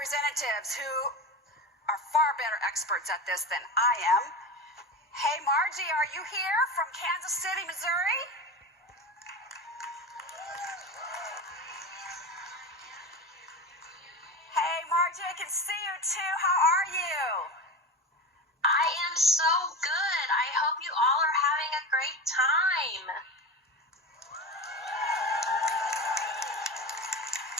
representatives who are far better experts at this than I am. Hey, Margie, are you here from Kansas City, Missouri? Hey, Margie, I can see you too. How are you? I am so good. I hope you all are having a great time.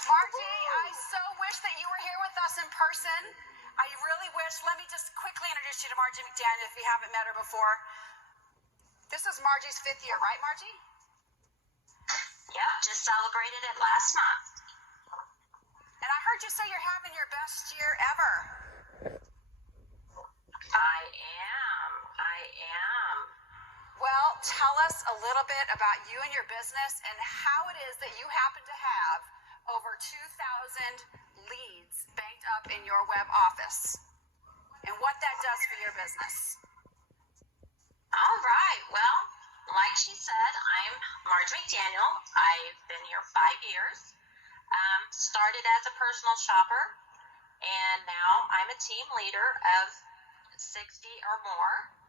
Margie, I so wish that you were here with us in person. I really wish. Let me just quickly introduce you to Marge Mcdaniel if you haven't met her before. This is Margie's 5th year, right, Margie? Yep, just celebrated it last month. And I heard you say you're having your best year ever. I am. Well, tell us a little bit about you and your business and how it is that you happen to have over 2,000 leads banked up in your web office and what that does for your business. All right. Well, like she said, I'm Marge Mcdaniel. I've been here 5 years. Started as a personal shopper, and now I'm a team leader of 60 or more.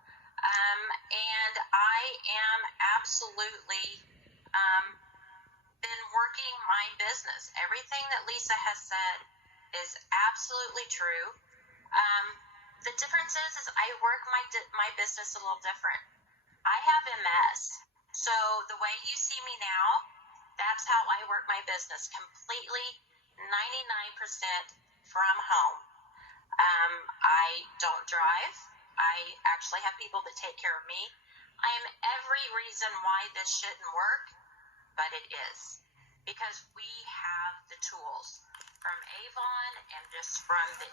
And I am absolutely been working my business. Everything that Lisa has said is absolutely true. The difference is I work my business a little different. I have MS, so the way you see me now, that's how I work my business, completely 99% from home. I don't drive. I actually have people that take care of me. I am every reason why this shouldn't work, but it is, because we have the tools from Avon and just from the,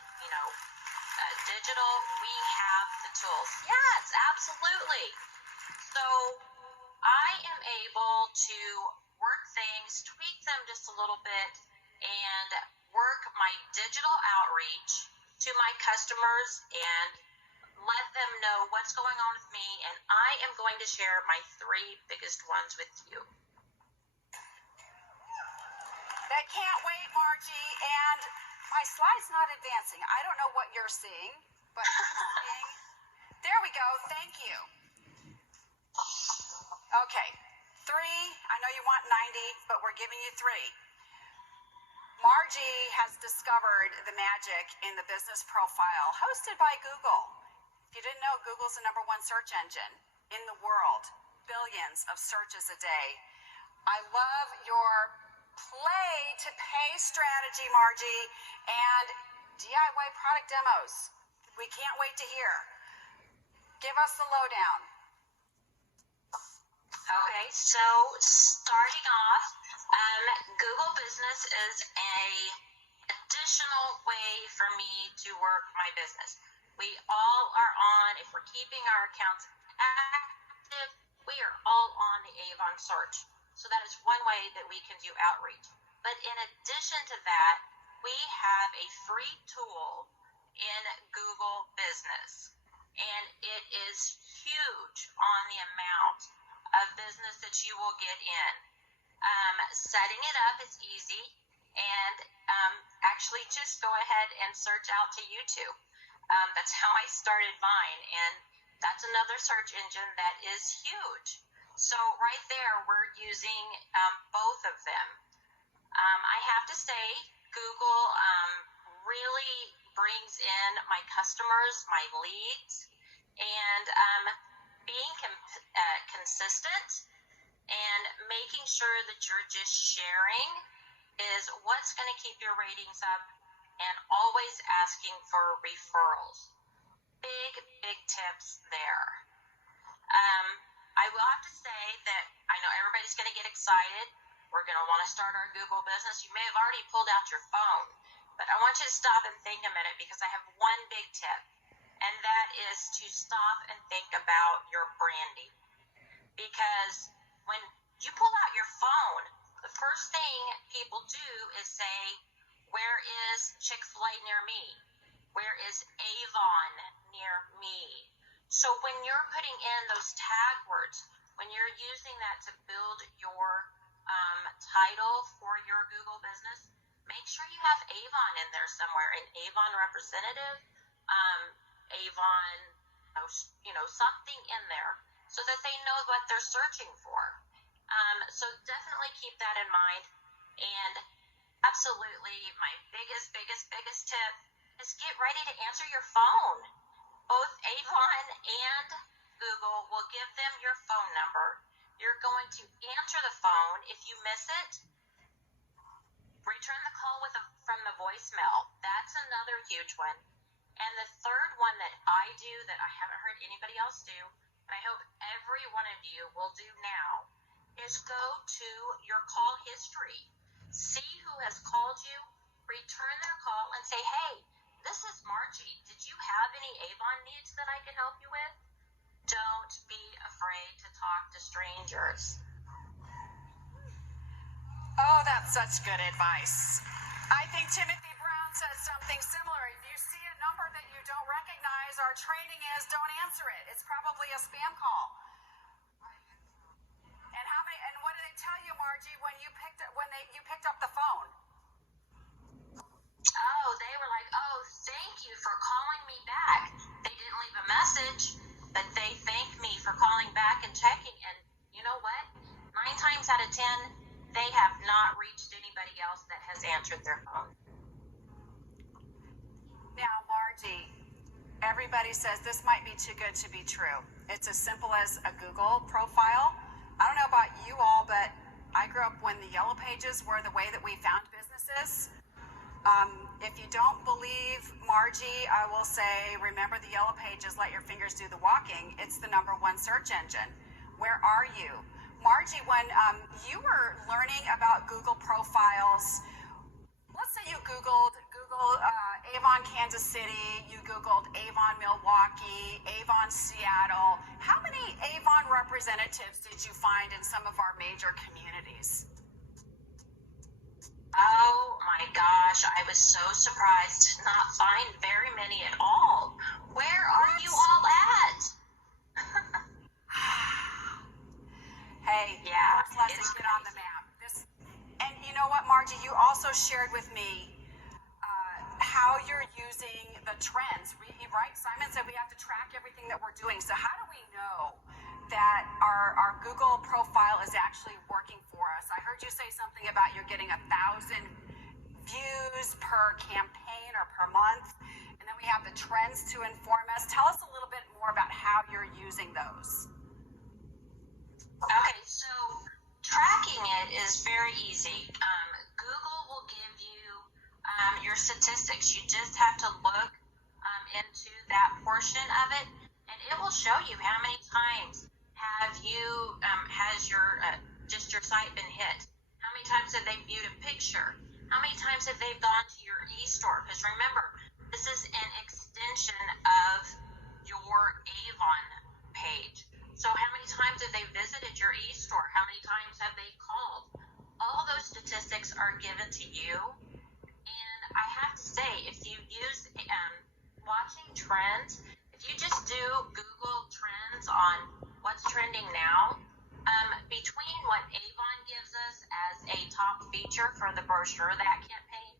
digital. We have the tools. Yes, absolutely. So I am able to work things, tweak them just a little bit, and work my digital outreach to my customers and let them know what's going on with me, and I am going to share my 3 biggest ones with you. They can't wait, Margie, and my slide's not advancing. I don't know what you're seeing, but I'm seeing. There we go. Thank you. Okay, 3. I know you want 90, but we're giving you 3. Margie has discovered the magic in the business profile hosted by Google. If you didn't know, Google's the #1 search engine in the world. Billions of searches a day. I love your play to pay strategy, Margie, and DIY product demos. We can't wait to hear. Give us the lowdown. Okay, so starting off, Google Business is a additional way for me to work my business. We all are on, if we're keeping our accounts active, we are all on the Avon search. So that is one way that we can do outreach. But in addition to that, we have a free tool in Google Business. And it is huge on the amount of business that you will get in. Setting it up is easy, and actually just go ahead and search out to YouTube. That's how I started mine, and that's another search engine that is huge. So right there, we're using both of them. I have to say, Google really brings in my customers, my leads, and being consistent and making sure that you're just sharing is what's going to keep your ratings up, and always asking for referrals. Big tips there. I will have to say that I know everybody's going to get excited. We're going to want to start our Google business. You may have already pulled out your phone, but I want you to stop and think a minute, because I have one big tip, and that is to stop and think about your branding. Because when you pull out your phone, the first thing people do is say, where is Chick-fil-A near me? Where is Avon near me? So when you're putting in those tag words, when you're using that to build your title for your Google business, make sure you have Avon in there somewhere, an Avon representative, Avon, something in there so that they know what they're searching for. So definitely keep that in mind. And absolutely, my biggest tip is get ready to answer your phone. Both Avon and Google will give them your phone number. You're going to answer the phone. If you miss it, return the call from the voicemail. That's another huge one. And the third one that I do that I haven't heard anybody else do, and I hope every one of you will do now, is go to your call history. See who has called you, return their call, and say, hey, this is Margie. Did you have any Avon needs that I can help you with? Don't be afraid to talk to strangers. Oh, that's such good advice. I think Timothy Brown said something similar. If you see a number that you don't recognize, our training is don't answer it. It's probably a spam call. And what did they tell you, Margie, when you picked up the phone? Oh, they were like, oh, thank you for calling me back. They didn't leave a message, but they thanked me for calling back and checking. And you know what? 9 times out of 10, they have not reached anybody else that has answered their phone. Now, Margie, everybody says this might be too good to be true. It's as simple as a Google profile. I don't know about you all, but I grew up when the Yellow Pages were the way that we found businesses. If you don't believe Margie, I will say, remember the Yellow Pages, let your fingers do the walking. It's the #1 search engine. Where are you? Margie, when you were learning about Google profiles, let's say you Googled Avon Kansas City, you Googled Avon Milwaukee, Avon Seattle. How many Avon representatives did you find in some of our major communities? Oh my gosh, I was so surprised to not find very many at all. Where are you all at? Hey, yeah, first lesson, get on the map. And you know what, Margie, you also shared with me how you're using the trends, right? Simon said we have to track everything that we're doing. So how do we know that our Google profile is actually working for us? I heard you say something about you're getting 1,000 views per campaign or per month. And then we have the trends to inform us. Tell us a little bit more about how you're using those. Okay, so tracking it is very easy. Google will give you your statistics. You just have to look into that portion of it, and it will show you how many times has your just your site been hit. How many times have they viewed a picture? How many times have they gone to your e-store? Because remember, this is an extension of your Avon page. So how many times have they visited your e-store? How many times have they called? All those statistics are given to you. And I have to say, if you use watching trends, if you just do Google Trends on what's trending now, between what Avon gives us as a top feature for the brochure, that campaign,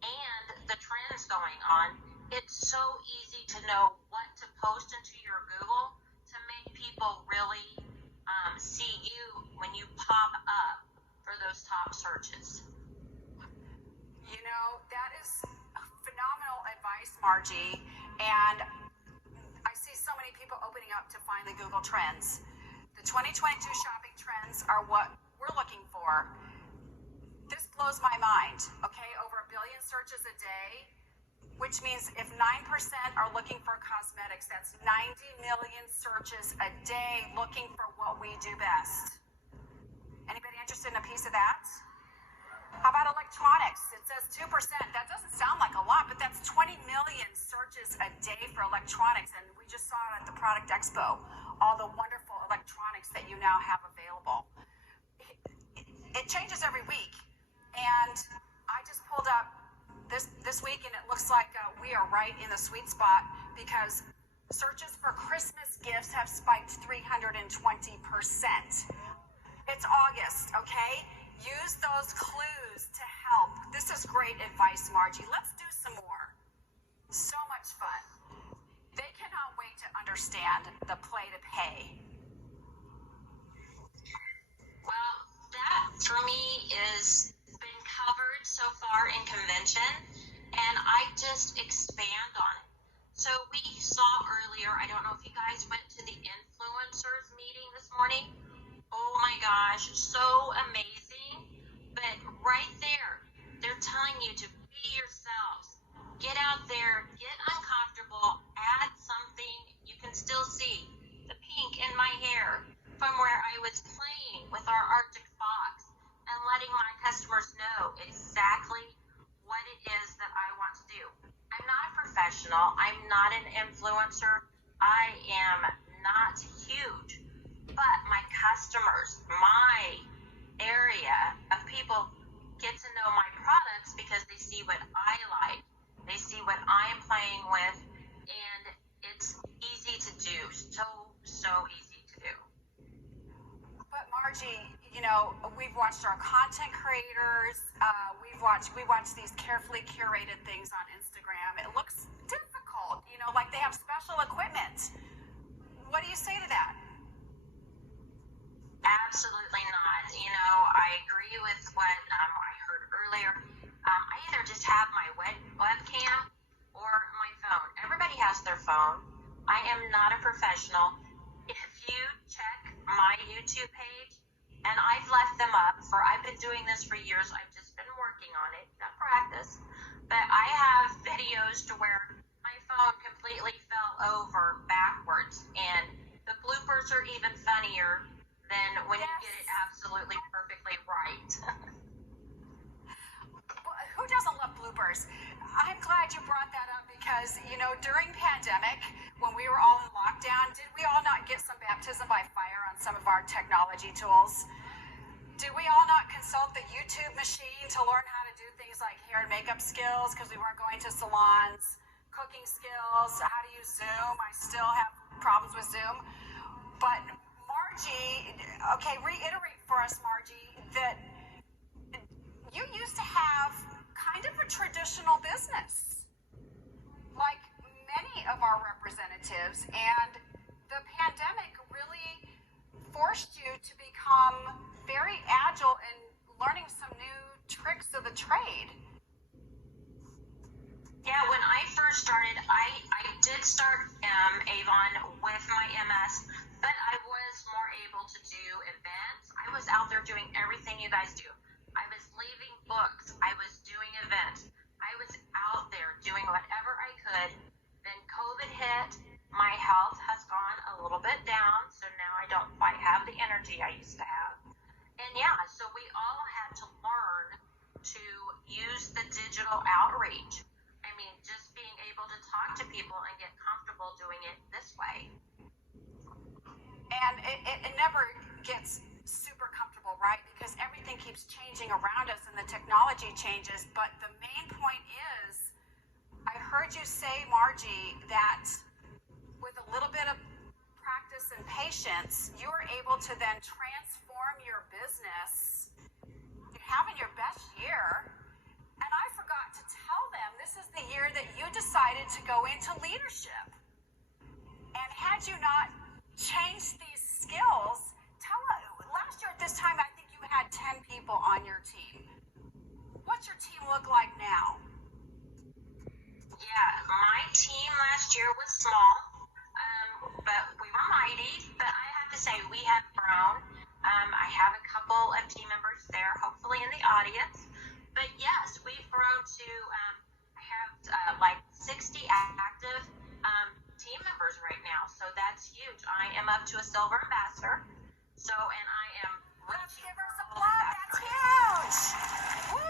and the trends going on, it's so easy to know what to post into your Google to make people really see you when you pop up for those top searches. You know, that is phenomenal advice, Margie. And I see so many people opening up to find the Google Trends. The 2022 shopping trends are what we're looking for. This blows my mind, okay? Over 1 billion searches a day, which means if 9% are looking for cosmetics, that's 90 million searches a day looking for what we do best. Anybody interested in a piece of that? How about electronics? It says 2%. That doesn't sound like a lot, but that's 20 million searches a day for electronics. And we just saw it at the Product Expo, all the wonderful electronics that you now have available. It changes every week. And I just pulled up this week, and it looks like we are right in the sweet spot because searches for Christmas gifts have spiked 320%. It's August, okay? Use those clues to help. This is great nice, Margie. Let's do some more. So much fun. They cannot wait to understand the play to pay. Well, that for me is been covered so far in convention, and I just expand on it. So we saw earlier, I don't know if you guys went to the influencers meeting this morning. Oh my gosh, so amazing. But right there, they're telling you to be yourselves. Get out there, get uncomfortable, add something you can still see. The pink in my hair from where I was playing with our Arctic fox and letting my customers know exactly what it is that I want to do. I'm not a professional. I'm not an influencer. I am not huge. But my customers, my area of people get to know my products because they see what I like. They see what I'm playing with, and it's easy to do. So easy to do. But Margie, we've watched our content creators. We watch these carefully curated things on Instagram. It looks difficult, like they have special equipment. What do you say to that? Absolutely not. I agree with what I heard earlier. I either just have my webcam or my phone. Everybody has their phone. I am not a professional. If you check my YouTube page, and I've left them up I've been doing this for years. I've just been working on it, not practice. But I have videos to where my phone completely fell over backwards, and the bloopers are even funnier than when you get it absolutely perfectly right. Who doesn't love bloopers? I'm glad you brought that up because, during pandemic, when we were all in lockdown, did we all not get some baptism by fire on some of our technology tools? Did we all not consult the YouTube machine to learn how to do things like hair and makeup skills because we weren't going to salons, cooking skills, how to use Zoom? I still have problems with Zoom. But Margie, okay, reiterate for us, Margie, that you used to have kind of a traditional business, like many of our representatives, and the pandemic really forced you to become very agile in learning some new tricks of the trade. Yeah, when I first started, I did start Avon with my MS, but I was more able to do events. I was out there doing everything you guys do. I was leaving books. I was doing events. I was out there doing whatever I could. Then COVID hit. My health has gone a little bit down, so now I don't quite have the energy I used to have. And yeah, so we all had to learn to use the digital outreach. I mean, just being able to talk to people and get comfortable doing it this way. And it never gets super comfortable, right? Because everything keeps changing around us and the technology changes. But the main point is, I heard you say, Margie, that with a little bit of practice and patience, you were able to then transform your business. You're having your best year. And I forgot to tell them this is the year that you decided to go into leadership. And had you not changed these skills, last year at this time, I think you had 10 people on your team. What's your team look like now? Yeah, my team last year was small, but we were mighty. But I have to say, we have grown. I have a couple of team members there, hopefully in the audience. But yes, we've grown to, I have like 60 active team members right now. So that's huge. I am up to a silver ambassador. So, and I am Let's give her some love. That's huge. Woo!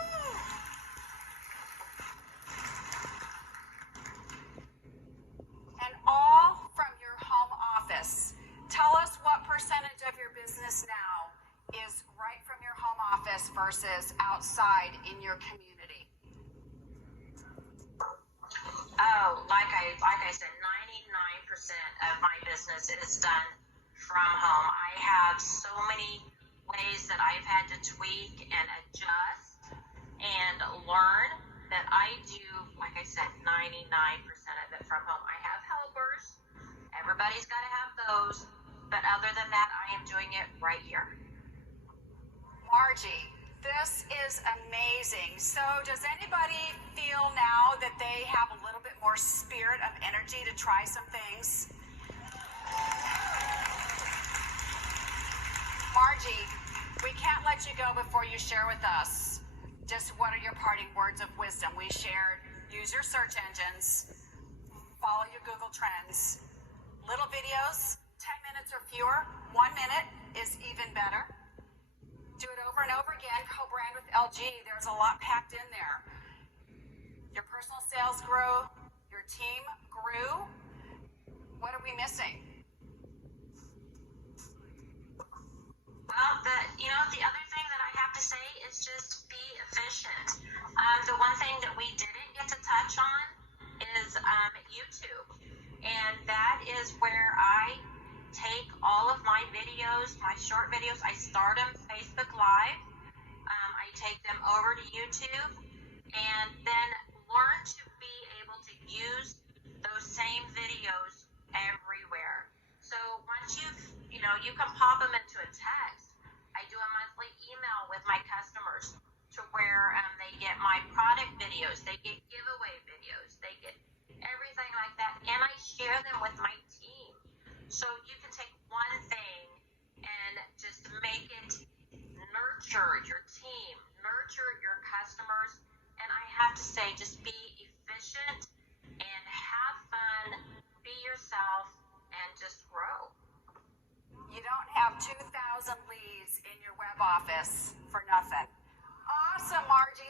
And all from your home office. Tell us what percentage of your business now is right from your home office versus outside in your community. Oh, like I said, 99% of my business is done from home. I have so many ways that I've had to tweak and adjust and learn that I 99% of it from home. I have helpers. Everybody's got to have those. But other than that, I am doing it right here. Margie, this is amazing. So does anybody feel now that they have a little bit more spirit of energy to try some things? Margie, we can't let you go before you share with us just what are your parting words of wisdom. We shared use your search engines, follow your Google Trends, little videos, 10 minutes or fewer, 1 minute is even better. Do it over and over again, co-brand with LG. There's a lot packed in there. Your personal sales grew, your team grew. What are we missing? Well, the other thing that I have to say is just be efficient. The one thing that we didn't get to touch on is YouTube. And that is where I take all of my videos, my short videos, I start them Facebook Live. I take them over to YouTube and then learn to be able to use those same videos everywhere. So once you can pop them into a text. I do a monthly email with my customers to where they get my product videos, they get giveaway videos, they get everything like that, and I share them with my team. So you can take one thing and just make it nurture your team, nurture your customers, and I have to say, just be efficient and have fun, be yourself, and just grow. You don't have 2,000 leads in your web office for nothing. Awesome, Margie.